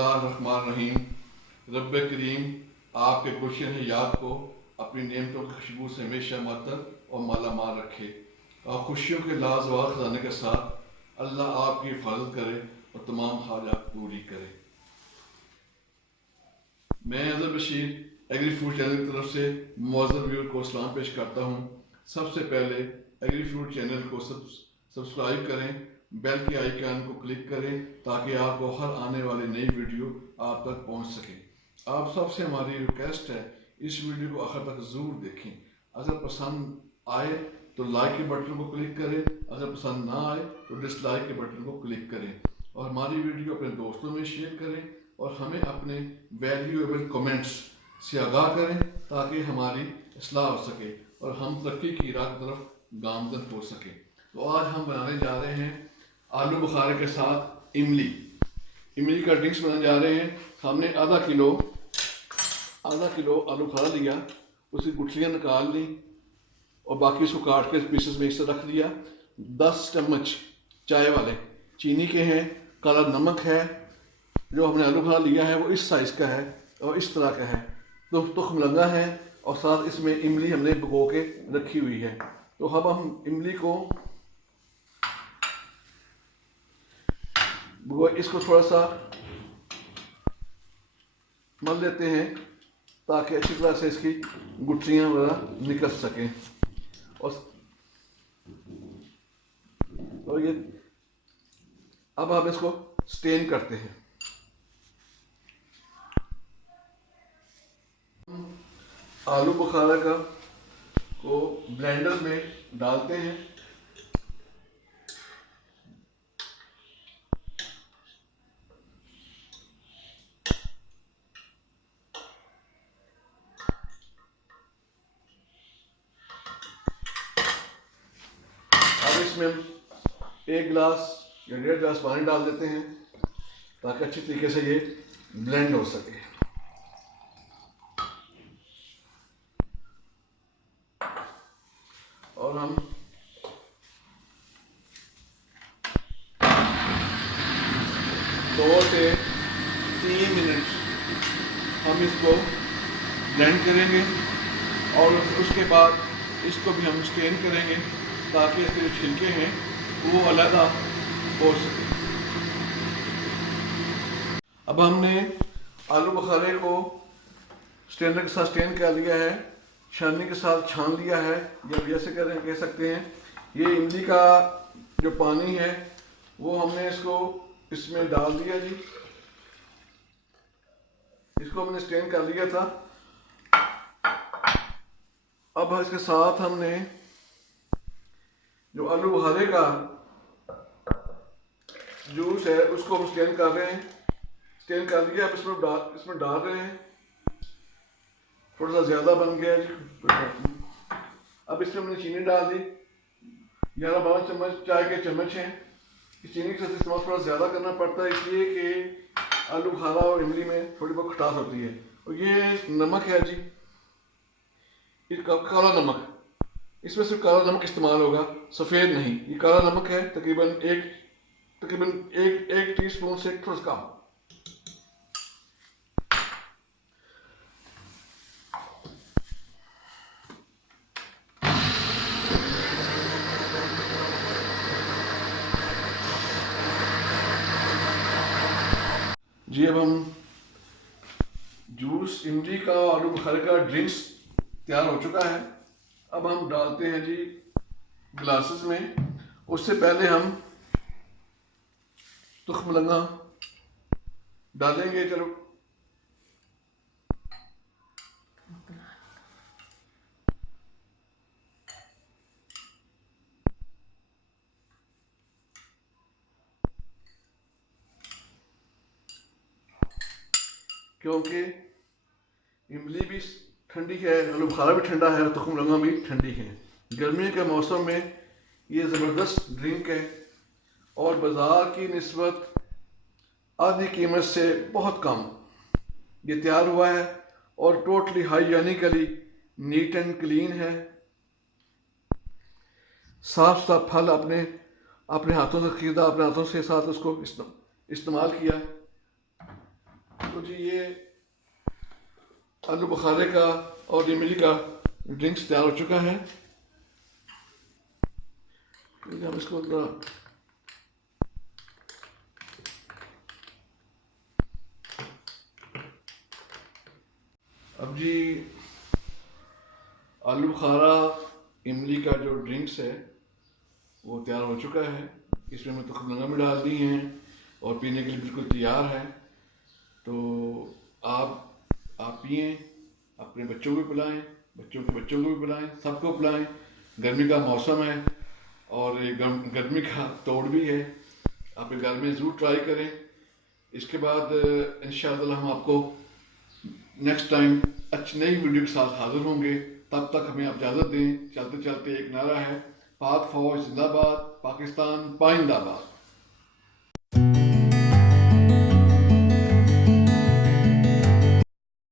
बिस्मिल्लाहिर्रहमानिर्रहीम। रब्ब करीम आपके गुलशन याद को अपनी नेमतों की खुशबू से हमेशा मअतल और माला माल रखे और खुशियों के लाजवाब खजाने के साथ अल्लाह आपकी हिफाजत करे और तमाम हाजात पूरी करे। मैं Azhar Bashir agri food channel की तरफ से मौजूद व्यूअर को सलाम पेश करता हूँ। सबसे पहले एग्री फूड चैनल को सब्सक्राइब करें, बेल के आइकन को क्लिक करें ताकि आपको हर आने वाली नई वीडियो आप तक पहुंच सके। आप सबसे हमारी रिक्वेस्ट है, इस वीडियो को आखिर तक ज़रूर देखें। अगर पसंद आए तो लाइक के बटन को क्लिक करें, अगर पसंद ना आए तो डिसलाइक के बटन को क्लिक करें और हमारी वीडियो अपने दोस्तों में शेयर करें और हमें अपने वैल्यूएबल कमेंट्स से आगाह करें ताकि हमारी इस्लाह हो सके और हम तरक्की की राह की तरफ गामजन हो सके। तो आज हम बनाने जा रहे हैं आलू बुखारे के साथ इमली का ड्रिंक्स बनाने जा रहे हैं। हमने आधा किलो आलू बुखारा लिया, उसकी गुठलियाँ निकाल ली और बाकी उसको काट के पीसेस में इसे रख दिया। 10 चम्मच चाय वाले चीनी के हैं। काला नमक है। जो हमने आलू बुखारा लिया है वो इस साइज़ का है और इस तरह का है। तो तुखमलंगा है और साथ इसमें इमली हमने भिगो के रखी हुई है। तो अब हम इमली को इसको थोड़ा सा मल लेते हैं ताकि अच्छी तरह से इसकी गुठलियाँ वगैरह निकल सकें। और ये अब हम इसको स्टेन करते हैं। आलू बुखारा को ब्लेंडर में डालते हैं। अब इसमें हम 1 गिलास या 1.5 गिलास पानी डाल देते हैं ताकि अच्छी तरीके से ये ब्लेंड हो सके। और हम 2 से 3 मिनट हम इसको ब्लेंड करेंगे और उसके बाद इसको भी हम स्टेन करेंगे ताकि इसके जो छिलके हैं वो अलग हो सके। अब हमने आलू बुखारे को स्टेनर के साथ स्टेन कर लिया है, छाननी के साथ छान लिया है, या जैसे कह सकते हैं। ये इमली का जो पानी है वो हमने इसमें डाल दिया जी। इसको हमने स्टेन कर लिया था। अब इसके साथ हमने जो आलू बुखारे का जूस है उसको हम स्टेन कर रहे हैं। स्टेन कर लिया, अब इसमें डाल रहे हैं। थोड़ा सा ज़्यादा बन गया जी। अब इसमें हमने चीनी डाल दी। 11-12 चम्मच चाय के चम्मच हैं। इस चीनी का इस्तेमाल थोड़ा ज़्यादा करना पड़ता है इसलिए कि आलू बुखारा और इमली में थोड़ी बहुत खटास होती है। और ये नमक है जी, ये काला नमक। इसमें सिर्फ काला नमक इस्तेमाल होगा, सफ़ेद नहीं। ये काला नमक है, तकरीबन एक टीस्पून से थोड़ा सा कम। जी अब हम जूस इमली का आलू बुखारे का ड्रिंक्स तैयार हो चुका है। अब हम डालते हैं जी ग्लासेस में। उससे पहले हम तुखमलंगा डालेंगे। चलो क्योंकि इमली भी ठंडी है, आलू बुखारा भी ठंडा है, तुखमलंगा भी ठंडी है। गर्मियों के मौसम में ये ज़बरदस्त ड्रिंक है और बाज़ार की निस्बत आधी कीमत से बहुत कम ये तैयार हुआ है और totally hygienically neat and clean है। साफ साफ फल अपने हाथों से खरीदा, अपने हाथों से साथ उसको इस्तेमाल किया। तो जी ये आलू बुखारे का और इमली का ड्रिंक्स तैयार हो चुका है। ठीक है, हम इसको थोड़ा अब जी आलू बुखारा इमली का जो ड्रिंक्स है वो तैयार हो चुका है। इसमें मैं तुखमलंगा भी डाल दी हैं और पीने के लिए बिल्कुल तैयार है। तो आप पिएं, अपने बच्चों को पिलाएं, बच्चों के बच्चों को भी पिलाएं, सबको पिलाएं। गर्मी का मौसम है और ये गर्मी का तोड़ भी है। आप घर में ज़रूर ट्राई करें। इसके बाद इंशाअल्लाह हम आपको नेक्स्ट टाइम अच्छी नई वीडियो के साथ हाजिर होंगे। तब तक हमें आप इजाज़त दें। चलते चलते एक नारा है, पाक फौज जिंदाबाद, पाकिस्तान पाइंदाबाद।